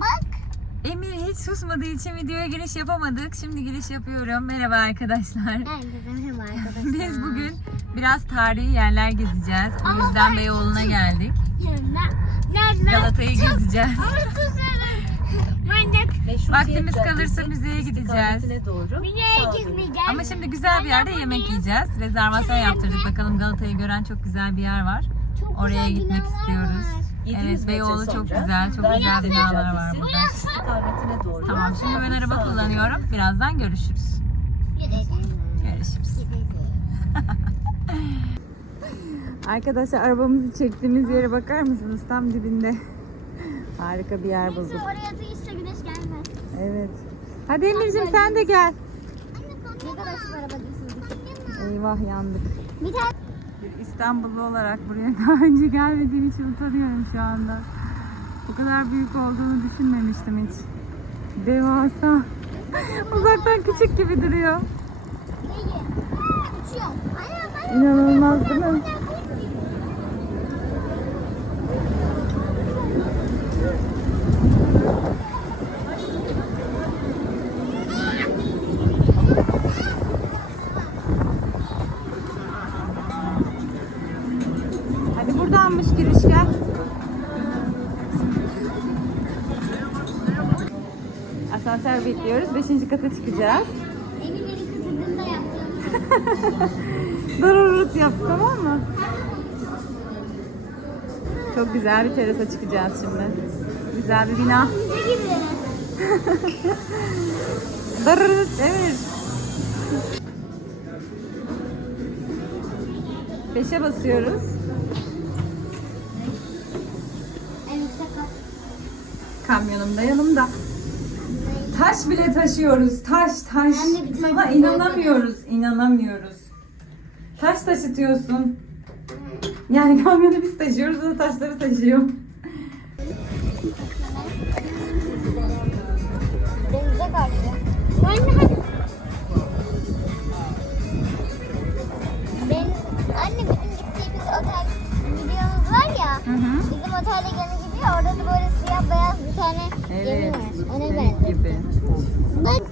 Bak. Emir hiç susmadığı için videoya giriş yapamadık. Şimdi giriş yapıyorum. Merhaba arkadaşlar. Herkese merhaba arkadaşlar. Biz bugün biraz tarihi yerler gezeceğiz. O Ama yüzden ben- Beyoğlu'na geldik. Galata'yı gezeceğiz. Ama susarım. Manyak. Vaktimiz kalırsa müzeye gideceğiz. doğru. Gitmeyeceğim. Ama şimdi güzel bir yerde yemek yiyeceğiz. Rezervasyon yaptırdık. Bakalım Galata'yı gören çok güzel bir yer var. Çok Oraya güzel gitmek binalar istiyoruz. var. Evet Beyoğlu çok güzel. Çok güzel binalar var burada. Tamam şimdi ben araba kullanıyorum. Birazdan görüşürüz. Görüşürüz. Arkadaşlar arabamızı çektiğimiz yere bakar mısınız? Tam dibinde. Harika bir yer bulduk. Oraya atışsa güneş gelmez. Evet. Hadi Emir'cim sen de gel. Ne kadar çok araba geçirdik. Eyvah yandık. Bir tane İstanbullu olarak buraya daha önce gelmediğim için utanıyorum şu anda. Bu kadar büyük olduğunu düşünmemiştim hiç. Devasa. Uzaktan küçük gibi duruyor. İnanılmaz değil mi? Hadi buradanmış giriş gel. Asansör bekliyoruz. Beşinci kata çıkacağız. Emin beni. Dururut yap tamam mı? Çok güzel bir terasa çıkacağız şimdi. Güzel bir bina. Bize gibi. Evet. Beşe basıyoruz. Kamyonum da yanımda. Taş bile taşıyoruz. Taş taş. Ben Sana inanamıyoruz. inanamıyoruz. Taş taşıtıyorsun. Yani kamyonu biz taşıyoruz, o da taşları taşıyor. Denize karşı. Anne. Otelde gemi gibi ya, orada da böyle siyah beyaz bir tane gemi Evet. var. Ona benziyor. gibi. Bak.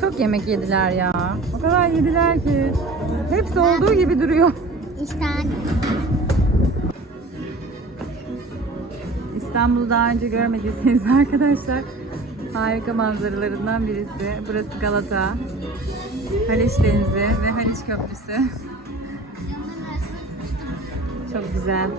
Çok yemek yediler ya. O kadar yediler ki. Hepsi olduğu gibi duruyor. İşte anne. İstanbul'u daha önce görmediyseniz arkadaşlar harika manzaralarından birisi. Burası Galata, Haliç Denizi ve Haliç Köprüsü. Çok güzel.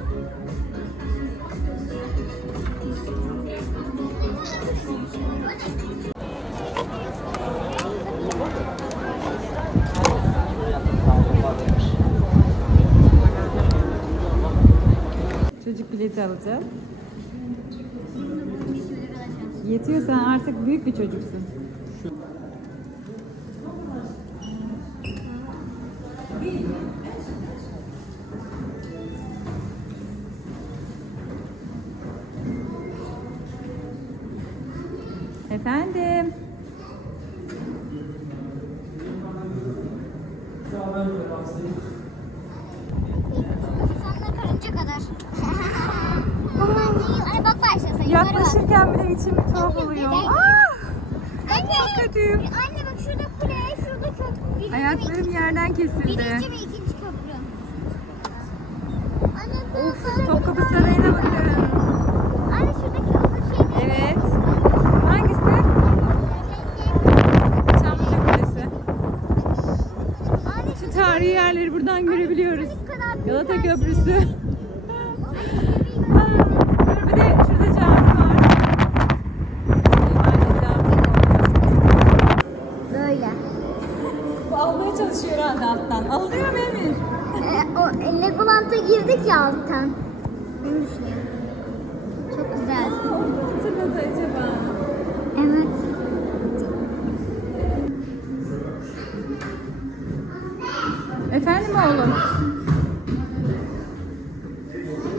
Çocuk bileti alacağız. Yetiyor sen artık büyük bir çocuksun. Efendim. İnsanlar karınca kadar. Anne bak başla sen. yukarı bak. Yaklaşırken bile içim bir tuhaf oluyor. Ah! Anne. Çok kötüyüm. Anne bak şurada kule, şurada köprü. Ayaklarım yerden kesildi. Birinci ve ikinci köprü. Anne Of, Topkapı Sarayı'na bakın. Anne şuradaki şey ne? Evet. Hangisi? Çamlıca Kulesi. Şu tarihi yerleri buradan görebiliyoruz. Galata. Köprüsü. Aa, Bir de şurada cami var. Cemal'de cami var. Böyle. Bu almaya çalışıyor herhalde alttan. Alınıyor mu Emir? Ee, o e, Legoland'a girdik ya alttan. Bunu düşünüyorum. Çok güzel. Aa, onu mu hatırladı acaba? Evet. Efendim oğlum?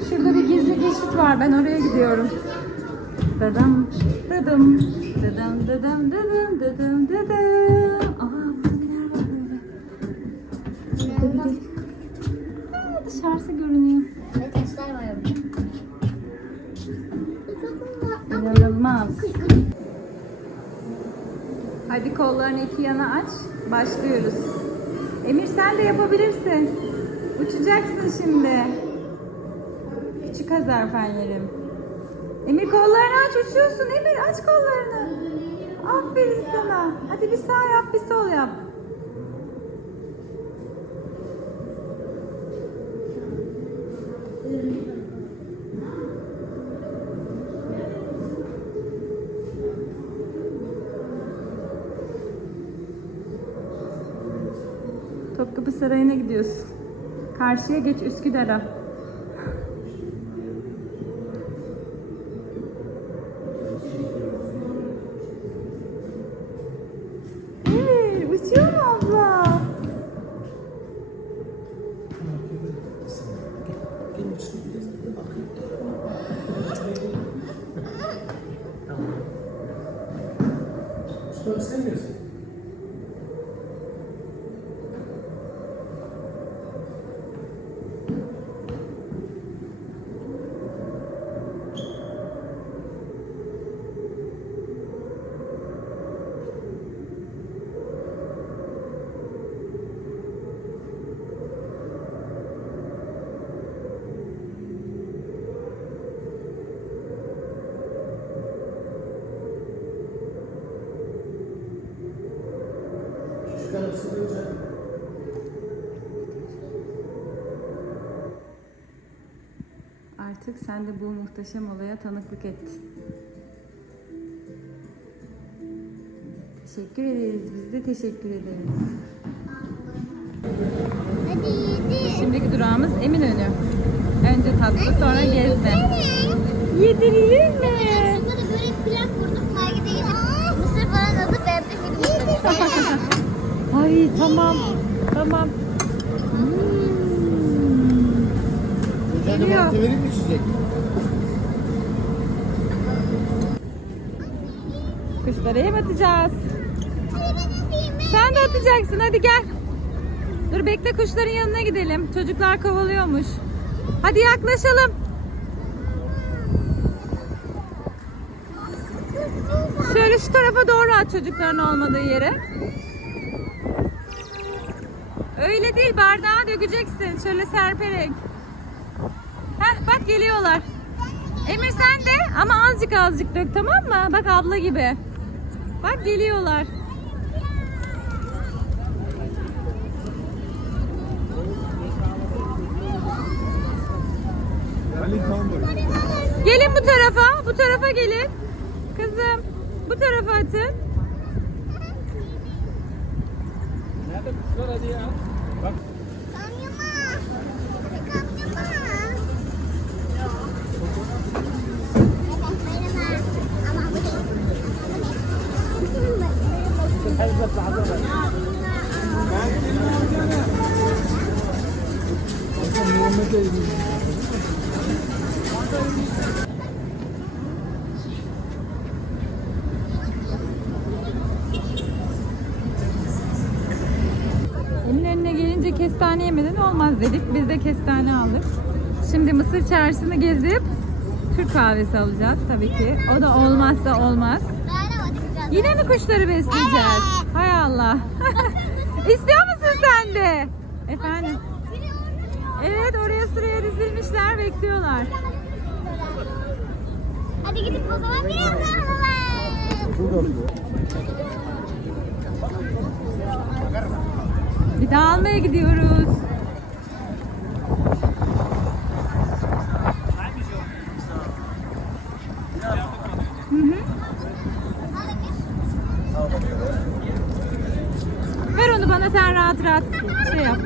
Şurada bir gizli geçit var. Ben oraya gidiyorum. Dadım, dadım, dadım, dadım, dadım, dadım, dadım. Aa, burada neler var böyle? Hadi gel. Aa, dışarısı görünüyor. Ve taşlar var. İnanılmaz. Hadi kollarını iki yana aç. Başlıyoruz. Emir sen de yapabilirsin. Uçacaksın şimdi. Küçük hazarfenlerim. Emir kollarını aç uçuyorsun. Emir aç kollarını. Aferin sana. Hadi bir sağ yap bir sol yap. Topkapı Sarayı'na gidiyorsun. Karşıya geç Üsküdar'a. Artık sen de bu muhteşem olaya tanıklık ettin. Teşekkür ederiz. Biz de teşekkür ederiz. Hadi yedi. Şimdiki durağımız Eminönü. Önce tatlı sonra gezme. Yedireyim mi? Şurada da böyle plak vurduk. Markete gidip mısır falan alıp film izledik. Ay tamam. Tamam. Mantı vereyim mi içecek? Kuşlara yem atacağız. Sen de atacaksın hadi gel. Dur bekle kuşların yanına gidelim. Çocuklar kovalıyormuş. Hadi yaklaşalım. Şöyle şu tarafa doğru at çocukların olmadığı yere. Öyle değil bardağa dökeceksin. Şöyle serperek. Bak geliyorlar. Emir sen de ama azıcık azıcık dök tamam mı? Bak abla gibi. Bak geliyorlar. Gelin bu tarafa. Bu tarafa gelin. Kızım bu tarafa atın. Nerede kuşlar hadi ya? Bak kestane yemeden olmaz dedik. Biz de kestane aldık. Şimdi Mısır çarşısını gezip Türk kahvesi alacağız tabii ki. O da olmazsa olmaz. Yine mi kuşları besleyeceğiz? Hay Allah. İstiyor musun sen de? Efendim? Evet oraya sıraya dizilmişler bekliyorlar. Hadi gidip o zaman biraz alalım. Almaya gidiyoruz. Hı hı. Ver onu bana sen rahat rahat şey yap.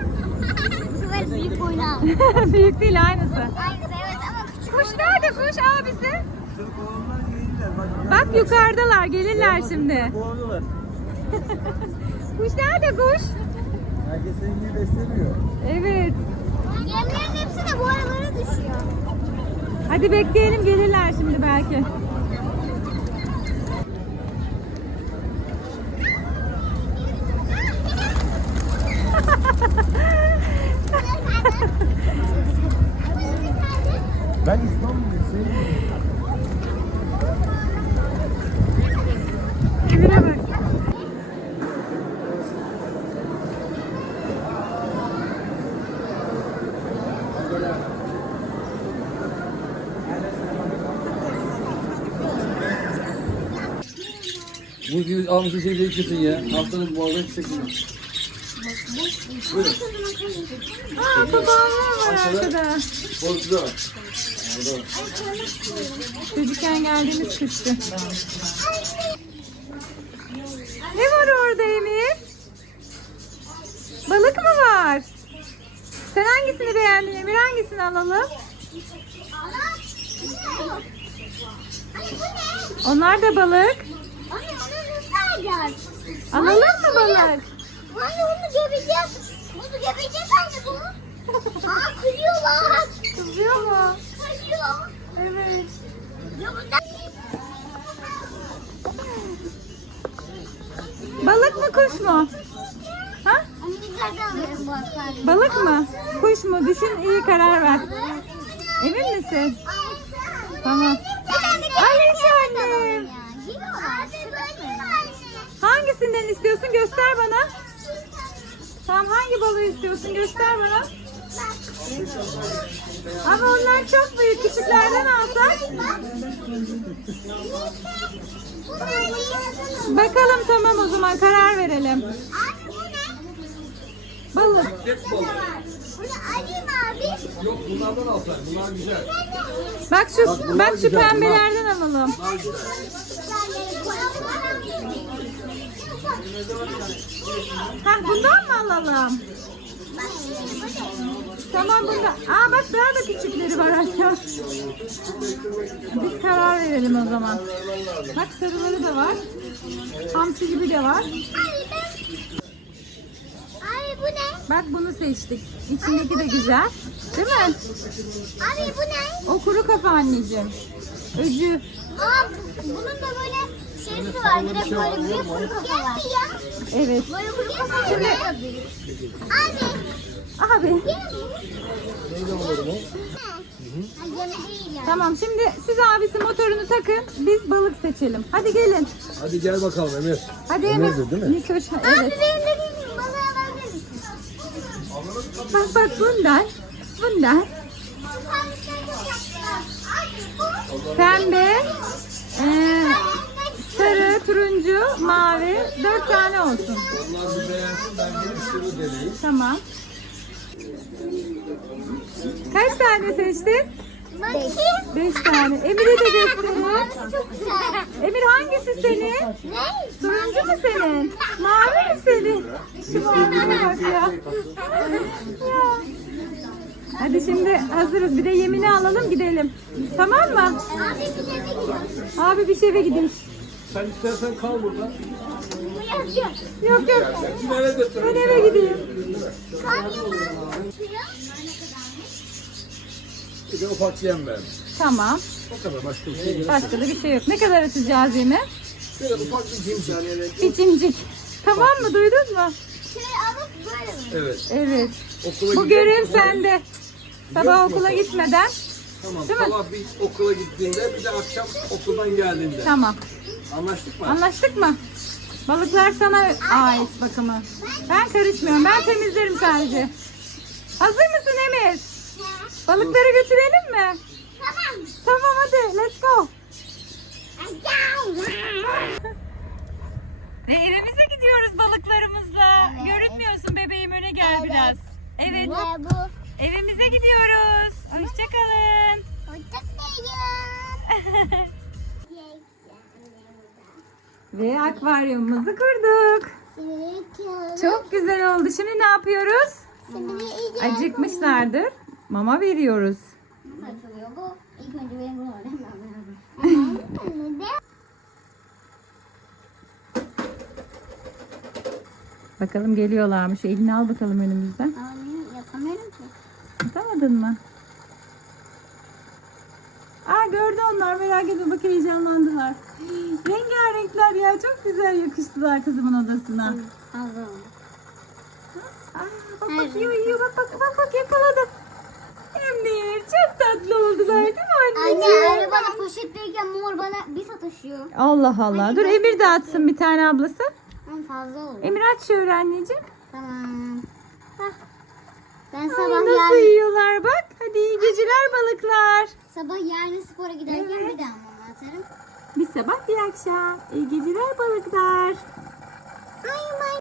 Bu sefer büyük boyunu al. Büyük değil aynısı. Aynısı evet ama küçük Kuş nerede kuş abisi? Bak yukarıdalar gelirler şimdi. Kuş nerede kuş? Herkes senin gibi beslemiyor. Evet. Yemlerin hepsi de bu aralara düşüyor. Hadi bekleyelim gelirler şimdi belki. Ben İstanbul'u sevmiyorum. Emir'e bak. Bu gibi almışsın şey değiştirsin ya. Haftanın boğazına çeksin. Buyurun. Aa papağanlar var arkada. Bozdu. Çocukken geldiğimiz kıştı. Ne var orada Emir? Balık mı var? Sen hangisini beğendin Emir? Hangisini alalım? Onlar da balık. Alacağız? Alalım mı balık? Anne onu göbeceğiz. Bunu göbeceğiz anne bunu. Aa kırıyorlar. Kızıyor mu? Kırıyor. Evet. Balık mı kuş mu? Ha? Balık mı? Kuş mu? Düşün iyi karar ver. Emin misin? Tamam. Hangisinden istiyorsun? Göster bana. Tamam hangi balığı istiyorsun? Göster bana. Ama onlar çok büyük. Küçüklerden alsak. Bakalım tamam o zaman karar verelim. Balık. Hep balık. Bunu alayım abi. Yok bunlardan al sen. Bunlar güzel. Bak şu Bak bunlar bak şu güzel, bunlar. pembelerden alalım. Bunlar güzel. Ha bundan mı alalım? Tamam bunda. Aa bak daha da küçükleri var hatta. Biz karar verelim o zaman. Bak sarıları da var. Hamsi gibi de var. Abi bu ne? Bak bunu seçtik. İçindeki de güzel. Değil mi? Abi bu ne? O kuru kafa anneciğim. Öcü. Aa bunun da böyle şeysi var. Direkt böyle büyük kuru kafa var. ya. Evet. Böyle kuru kafa Şimdi-. Abi. Abi. Tamam şimdi siz abisi motorunu takın. Biz balık seçelim. Hadi gelin. Hadi gel bakalım Emir. Hadi Emir. Emir'dir değil mi? Nisoş, Abi Evet. benim dediğim balığı alabilir misin? Bak bak bundan. Bundan. Abi. Abi. Pembe. eee, sarı, turuncu, mavi. Dört tane olsun. Onlar bir beğensin ben gelip sürü geleyim. Tamam. Kaç tane seçtin? Bakayım. Beş tane. Emir'e de gösterin. Çok güzel. Emir hangisi senin? Ne? Turuncu mu senin? Mavi mi senin? Şu maviye bak ya. Ya. Hadi şimdi hazırız. Bir de yemini alalım gidelim. Tamam mı? Abi bir de ne gidiyor? Abi bir şeye gidiş. Sen istersen kal burada. Yok yok. Ben eve gideyim. Bir de ufak yem ver. Tamam. O kadar başka bir şey yok. Başka da bir şey yok. Ne kadar atacağız yemi? Şöyle ufak bir cimsaliyerek. Bir cimcik. Tamam mı? Duydun mu? Şey alıp böyle mi? Evet. Evet. Okula Bu görev sende. Sabah okula gitmeden. Tamam. Değil mi? Sabah bir okula gittiğinde bir de akşam okuldan geldiğinde. Tamam. Anlaştık mı? Anlaştık mı? Balıklar sana ait bakımı. Ben karışmıyorum. Ben temizlerim sadece. Hazır mısın Emir? Balıkları götürelim mi? Tamam. Tamam hadi. Let's go. Ve evimize gidiyoruz balıklarımızla. Evet. Görünmüyorsun bebeğim öne gel biraz. Evet. Ve bu. Evimize gidiyoruz. Hoşçakalın. Hoşçakalın. Ve akvaryumumuzu kurduk. Çok güzel oldu. Şimdi ne yapıyoruz? Acıkmışlardır. Mama veriyoruz. Açılıyor bu. İlk önce benim bunu öğrenmem lazım. Bakalım geliyorlarmış. Elini al bakalım önümüzden. Abi yapamıyorum ki. Tutamadın mı? Aa gördü onlar merak etme bak heyecanlandılar. Rengarenkler ya çok güzel yakıştılar kızımın odasına. Hazır. Aa, bak bak yiyor yiyor bak bak bak bak yakaladı. Emir çok tatlı oldular değil mi Anne anneciğim? arabada poşetteyken mor bana bir sataşıyor. Allah Allah. Dur Emir de atsın bir tane ablası. Ama fazla oldu. Emir aç şöyle anneciğim. Tamam. Hah. Ben Ay, sabah nasıl yarın, yiyorlar bak. Hadi iyi geceler balıklar. sabah yarın spora giderken bir daha. Bir sabah bir akşam. İyi geceler balıklar. Ay